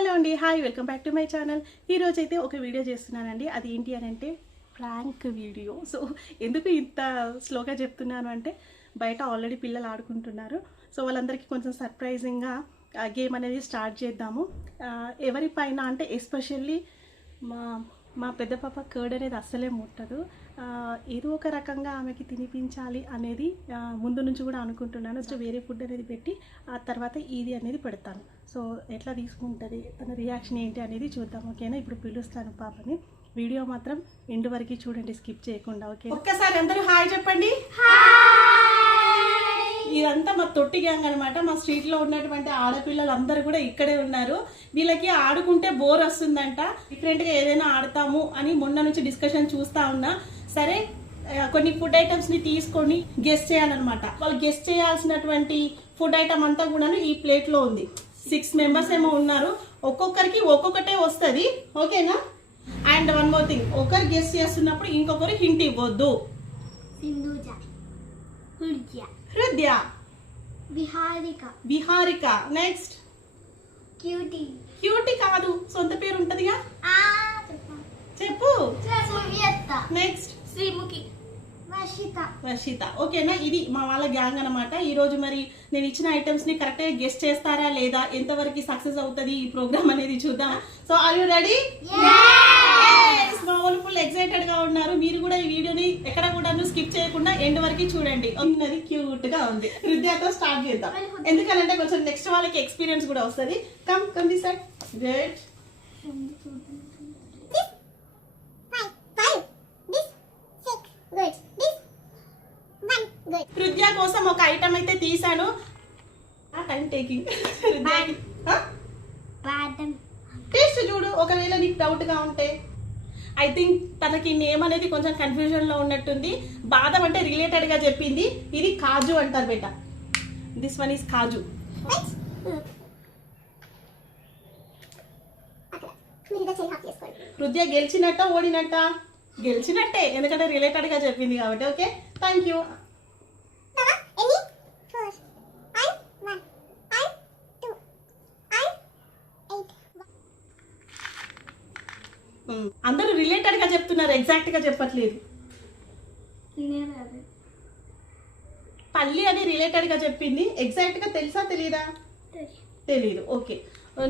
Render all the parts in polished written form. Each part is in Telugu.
హలో అండి, hi, welcome back to my channel. ఈరోజు అయితే ఒక వీడియో చేస్తున్నానండి. అది ఏంటి అని అంటే ప్రాంక్ వీడియో. సో ఎందుకు ఇంత స్లోగా చెప్తున్నాను అంటే బయట ఆల్రెడీ పిల్లలు ఆడుకుంటున్నారు. సో వాళ్ళందరికీ కొంచెం సర్ప్రైజింగ్గా గేమ్ అనేది స్టార్ట్ చేద్దాము. ఎవరిపైన అంటే ఎస్పెషల్లీ మా పెద్ద పాప కర్డ్ అనేది అస్సలే ముట్టదు. ఏదో ఒక రకంగా ఆమెకి తినిపించాలి అనేది ముందు నుంచి కూడా అనుకుంటున్నాను. సో వేరే ఫుడ్ అనేది పెట్టి ఆ తర్వాత ఇది అనేది పెడతాను. సో ఎట్లా తీసుకుంటుంది, తన రియాక్షన్ ఏంటి అనేది చూద్దాం. ఓకేనా? ఇప్పుడు పిలుస్తాను పాపని. వీడియో మాత్రం ఎండ్ వరకు చూడండి, స్కిప్ చేయకుండా. ఓకే, ఒక్కసారి అందరూ హాయ్ చెప్పండి. ఇదంతా మా తొట్టి గ్యాంగ్ అనమాట. మా స్ట్రీట్లో ఉన్నటువంటి ఆడపిల్లలు అందరూ కూడా ఇక్కడే ఉన్నారు. వీళ్ళకి ఆడుకుంటే బోర్ వస్తుందంట, డిఫరెంట్గా ఏదైనా ఆడతాము అని మొన్న నుంచి డిస్కషన్ చూస్తా ఉన్నా. సరే, కొన్ని ఫుడ్ ఐటమ్స్ని తీసుకొని గెస్ట్ చేయాలన్నమాట. వాళ్ళు గెస్ట్ చేయాల్సినటువంటి ఫుడ్ ఐటమ్ అంతా కూడా ఈ ప్లేట్లో ఉంది. 6 మెంబర్స్ ఏమో ఉన్నారు, ఒక్కొక్కరికి ఒక్కొక్కటే వస్తుంది. ఓకేనా? అండ్ వన్ మోర్ థింగ్, ఒకరు గెస్ట్ చేస్తున్నప్పుడు ఇంకొకరు హింట్ ఇవ్వద్దు. హృదయ, విహారిక, నెక్స్ట్ క్యూటీ కాదు, సొంత పేరు ఉంటదిగా, చెప్పు. నెక్స్ట్ వర్షిత. ఓకేనా? ఇది మా వాళ్ళ గ్యాంగ్ అనమాట. ఈ రోజు మరి నేను ఇచ్చిన ఐటమ్స్ ని కరెక్ట్ గా గెస్ట్ చేస్తారా లేదా, ఎంతవరకు సక్సెస్ అవుతుంది ఈ ప్రోగ్రామ్ అనేది చూద్దాం. So are you ready? Full excited గా ఉన్నారు. మీరు కూడా ఈ వీడియోని ఎక్కడ కూడా స్కిప్ చేయకుండా ఎండ్ వరకు చూడండి. అది క్యూట్ గా ఉంది. హృదయతో స్టార్ట్ చేద్దాం, ఎందుకంటే కొంచెం నెక్స్ట్ వాళ్ళకి ఎక్స్పీరియన్స్ కూడా వస్తుంది. Come this side. గుడ్. హృదయ కోసం ఒక ఐటమ్ అయితే తీసాను. Time taking. టేస్ట్ చూడు, ఒకవేళ నీకు డౌట్ గా ఉంటే. ఐ థింక్ తనకి నేమ్ అనేది కొంచెం కన్ఫ్యూజన్ లో ఉన్నట్టుంది. బాదం అంటే రిలేటెడ్ గా చెప్పింది. ఇది కాజు అంటారు బేట. దిస్ వన్ ఈస్ కాజు. హృదయ గెలిచినట్ట ఓడినట్ట? గెలిచినట్టే, ఎందుకంటే రిలేటెడ్ గా చెప్పింది కాబట్టి. Okay, thank you. అందరూ రిలేటెడ్ గా చెప్తున్నారు, ఎగ్జాక్ట్ గా చెప్పట్లేదు. పల్లి అని రిలేటెడ్ గా చెప్పింది, ఎగ్జాక్ట్ గా తెలుసా తెలీదా? తెలీదు. ఓకే,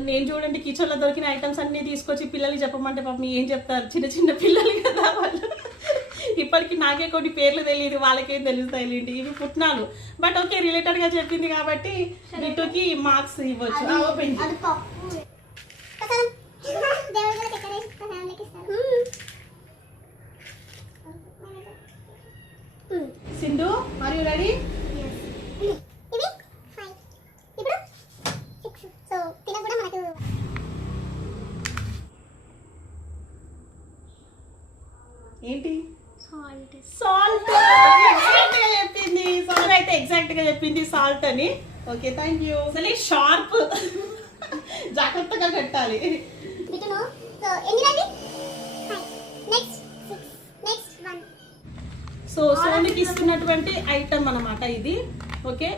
నేను చూడండి కిచెన్ లో దొరికిన ఐటమ్స్ అన్ని తీసుకొచ్చి పిల్లలకి చెప్పమంటే పాపం ఏం చెప్తారు, చిన్న చిన్న పిల్లలు కదా వాళ్ళు. ఇప్పటికి నాకే కొన్ని పేర్లు తెలియదు, వాళ్ళకేం తెలుస్తాయి ఏంటి. ఇవి పుట్నాలు, బట్ ఓకే రిలేటెడ్ గా చెప్పింది కాబట్టి బిట్టుకి మార్క్స్ ఇవ్వచ్చు. Open. Sindhu, are you ready? ఏంటి? సాల్ట్. ఎగ్జాక్ట్ గా చెప్పింది. సాల్ట్ అయితే ఎగ్జాక్ట్ గా చెప్పింది, సాల్ట్ అని. Okay, thank you. అసలు షార్ప్, జాగ్రత్తగా కట్టాలి. సో సోనికి ఇస్తున్నటువంటి ఐటమ్ అన్నమాట ఇది. Okay,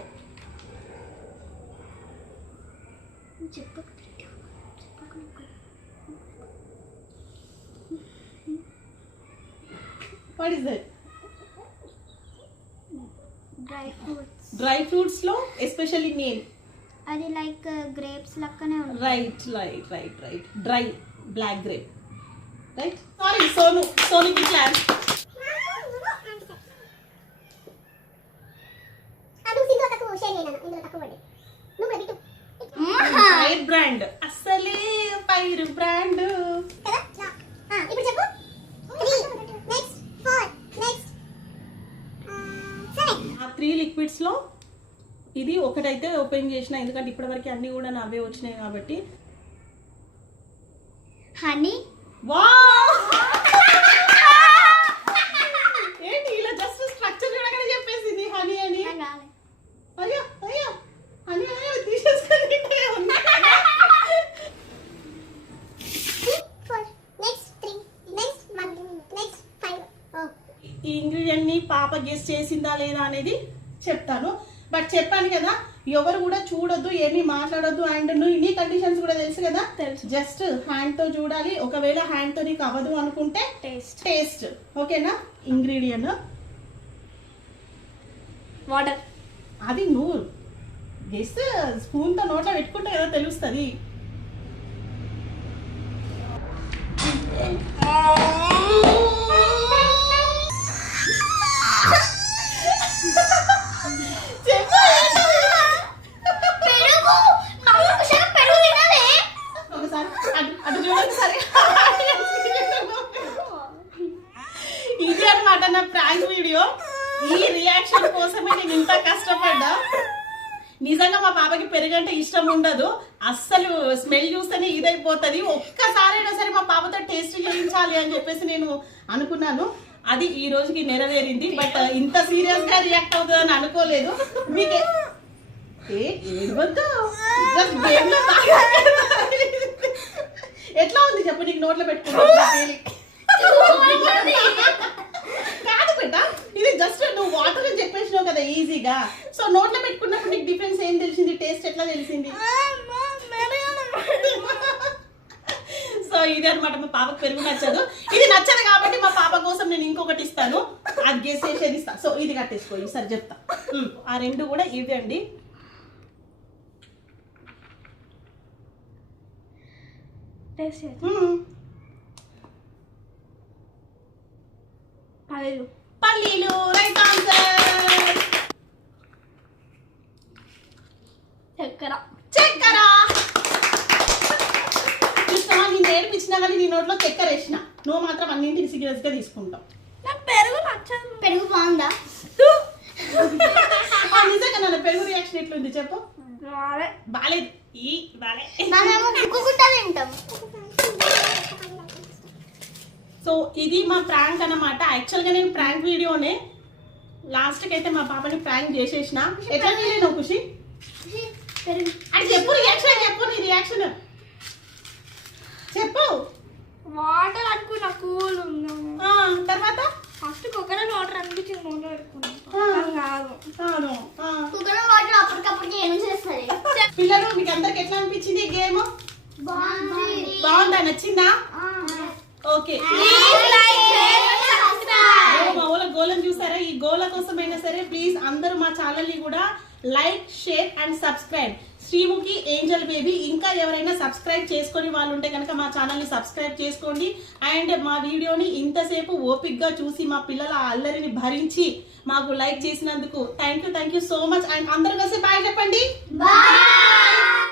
what is that? Dry fruits లో ఎస్పెషల్లీ నేమ్ అది లైక్ గ్రేప్స్ లక్కనే ఉంది. Right. Dry black grape. Right. Sorry సోనికి క్లాస్. ఫైర్ బ్రాండ్, అసలే ఫైర్ బ్రాండ్. ఆ 3 లిక్విడ్స్ లో ఇది ఒకటైతే ఓపెన్ చేసిన, ఎందుకంటే ఇప్పటివరకు అన్ని కూడా అవే వచ్చినాయి కాబట్టి. హనీ. ఏంటి ఇలా జస్ట్ స్ట్రక్చర్ చూడగానే చెప్పేసింది హనీ అని. అయ్యో హనీ తీసేసుకొని. ఈ ఇంగ్రీడియంట్ ని పాప గెస్ చేసిందా లేదా అనేది చెప్తాను. బట్ చెప్పాను కదా, ఎవరు కూడా చూడొద్దు, ఏమీ మాట్లాడొద్దు. అండ్ నీ కండిషన్స్ కూడా తెలుసు కదా, తెలుసు. జస్ట్ హ్యాండ్ తో చూడాలి. ఒకవేళ హ్యాండ్ తో నీకు అవ్వదు అనుకుంటే టేస్ట్. ఓకేనా? Ingredient water. అది నువ్వు జస్ట్ స్పూన్ తో నోట్లో పెట్టుకుంటే కదా తెలుస్తుంది. ఒకసారి అటు చూడండి. సరే, ఇది అన్నమాట నా ప్రాంక్ వీడియో. ఈ రియాక్షన్ కోసమే నేను ఇంత కష్టపడ్డా. నిజంగా మా పాపకి పెరుగంటే ఇష్టం ఉండదు, అస్సలు స్మెల్ చూస్తేనే ఇదైపోతుంది. ఒక్కసారైనా సరే మా పాపతో టేస్ట్ చేయించాలి అని చెప్పేసి నేను అనుకున్నాను. అది ఈ రోజుకి నెరవేరింది. బట్ ఇంత సీరియస్ గా రియాక్ట్ అవుతుందని అనుకోలేదు. మీకే ఎట్లా ఉంది చెప్పు, నీకు నోట్లో పెట్టుకుంటా కాదు బిడ్డ, ఇది జస్ట్ నువ్వు వాటర్ అని చెప్పేసినావు కదా ఈజీగా. సో నోట్లో పెట్టుకున్నప్పుడు నీకు డిఫరెన్స్ ఏం తెలిసింది, టేస్ట్ ఎట్లా తెలిసింది? సో ఇది అనమాట, మా పాపకు పెరుగు నచ్చదు. ఇది నచ్చదు కాబట్టి మా పాప కోసం నేను ఇంకొకటి ఇస్తాను, అది గెసేసేది ఇస్తా. సో ఇది కట్టేసుకో, ఈసారి చెప్తా. ఆ రెండు కూడా ఇవి అండి. పల్లీలు రైట్ ఆన్సర్. చక్కెర చూస్తావా, నేను ఏడిపించినా కానీ నీ నోట్లో చక్కెర వేసిన. నువ్వు మాత్రం అన్నింటికి సీరియస్ గా తీసుకుంటావు. పెరుగు నచ్చదు. పెరుగు బాగుందా? నిజంగా నా పెరుగు రియాక్షన్ ఎట్లుంది చెప్పు? బాలేదు. సో ఇది మా ప్రాంక్ అన్నమాట. యాక్చువల్ గా నేను ప్రాంక్ వీడియోనే లాస్ట్ కి అయితే మా పాపని ప్రాంక్ చేసేసిన. ఎట్లా చేయలేదు ఖుషి? అది చెప్పు, రియాక్షన్ చెప్పు, నీ రియాక్షన్ చెప్పు. వాటర్ అనుకున్నా కూల్. తర్వాత ఫస్ట్ కోకోనట్ వాటర్ అనిపించింది, నోట్లో కోకోనట్ వాటర్ అప్పటికప్పటికి ఏం చేస్తారు పిల్లలు. మీకు అందరికి ఎట్లా అనిపించింది గేమ్? బాగుందా, నచ్చిందా? ఓకే, మా ఊళ్ళో గోలను చూసారా? ఈ గోల కోసమైనా సరే ప్లీజ్ అందరూ మా ఛానల్ ని కూడా like, share and subscribe. Sreemukhi Angel baby. ఇంకా ఎవరైనా సబ్స్క్రైబ్ చేసుకొని వాళ్ళు ఉంటే కనుక మా ఛానల్ ని సబ్స్క్రైబ్ చేసుకోండి. అండ్ మా వీడియోని ఇంతసేపు ఓపిక్ గా చూసి మా పిల్లల అల్లరిని భరించి మాకు లైక్ చేసినందుకు thank you so much. And అందరూ కలిసి బాయ్ చెప్పండి. బాయ్.